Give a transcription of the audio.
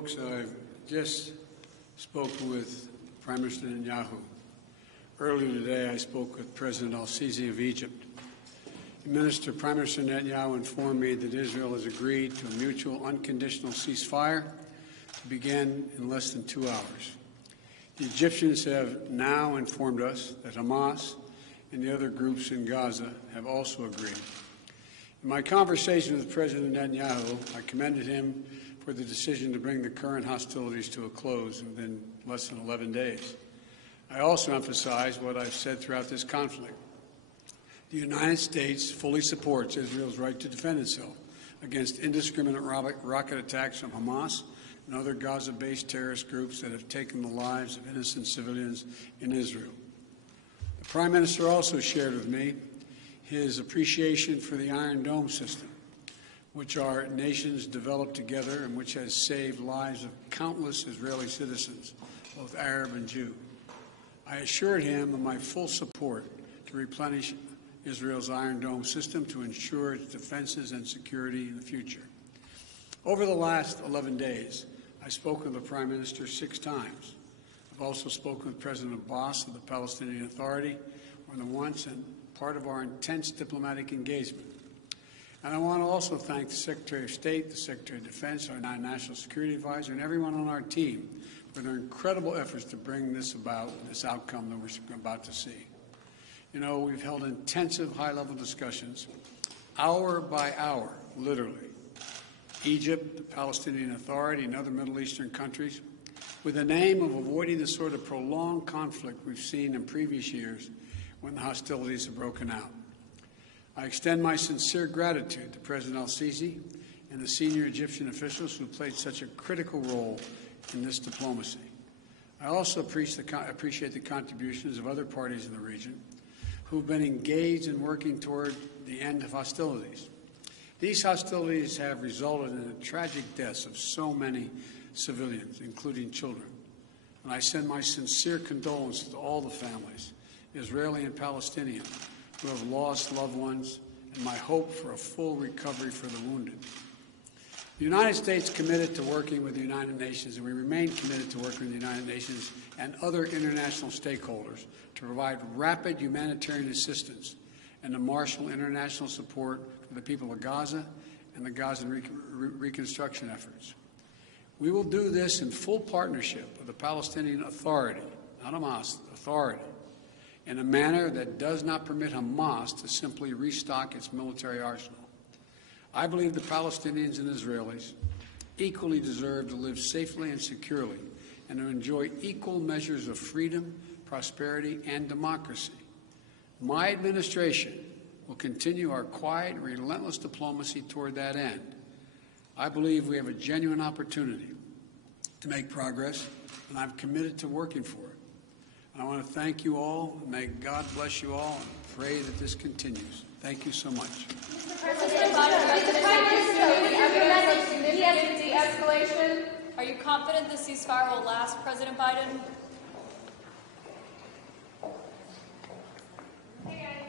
folks. I've just spoken with Prime Minister Netanyahu. Earlier today, I spoke with President al-Sisi of Egypt. Prime Minister Netanyahu informed me that Israel has agreed to a mutual unconditional ceasefire to begin in less than 2 hours. The Egyptians have now informed us that Hamas and the other groups in Gaza have also agreed. In my conversation with President Netanyahu, I commended him for the decision to bring the current hostilities to a close within less than 11 days. I also emphasized what I've said throughout this conflict. The United States fully supports Israel's right to defend itself against indiscriminate rocket attacks from Hamas and other Gaza-based terrorist groups that have taken the lives of innocent civilians in Israel. The Prime Minister also shared with me his appreciation for the Iron Dome system, which our nations developed together and which has saved lives of countless Israeli citizens, both Arab and Jew. I assured him of my full support to replenish Israel's Iron Dome system to ensure its defenses and security in the future. Over the last 11 days, I've spoken with the Prime Minister 6 times. I've also spoken with President Abbas of the Palestinian Authority more than once and part of our intense diplomatic engagement. And I want to also thank the Secretary of State, the Secretary of Defense, our National Security Advisor, and everyone on our team for their incredible efforts to bring this outcome that we're about to see. You know, we've held intensive high-level discussions, hour by hour, literally. Egypt, the Palestinian Authority, and other Middle Eastern countries, with the aim of avoiding the sort of prolonged conflict we've seen in previous years when the hostilities have broken out. I extend my sincere gratitude to President al-Sisi and the senior Egyptian officials who played such a critical role in this diplomacy. I also appreciate the contributions of other parties in the region who've been engaged in working toward the end of hostilities. These hostilities have resulted in the tragic deaths of so many civilians, including children. And I send my sincere condolences to all the families, Israeli and Palestinian, who have lost loved ones, and my hope for a full recovery for the wounded. The United States committed to working with the United Nations, and we remain committed to working with the United Nations and other international stakeholders to provide rapid humanitarian assistance and to marshal international support for the people of Gaza and the Gaza reconstruction efforts. We will do this in full partnership with the Palestinian Authority, not Hamas, Authority, in a manner that does not permit Hamas to simply restock its military arsenal. I believe the Palestinians and Israelis equally deserve to live safely and securely and to enjoy equal measures of freedom, prosperity, and democracy. My administration will continue our quiet, relentless diplomacy toward that end. I believe we have a genuine opportunity to make progress, and I'm committed to working for it. I want to thank you all. May God bless you all, and pray that this continues. Thank you so much. President Biden, evidence of significant de-escalation. Are you confident the ceasefire will last, President Biden? Hey,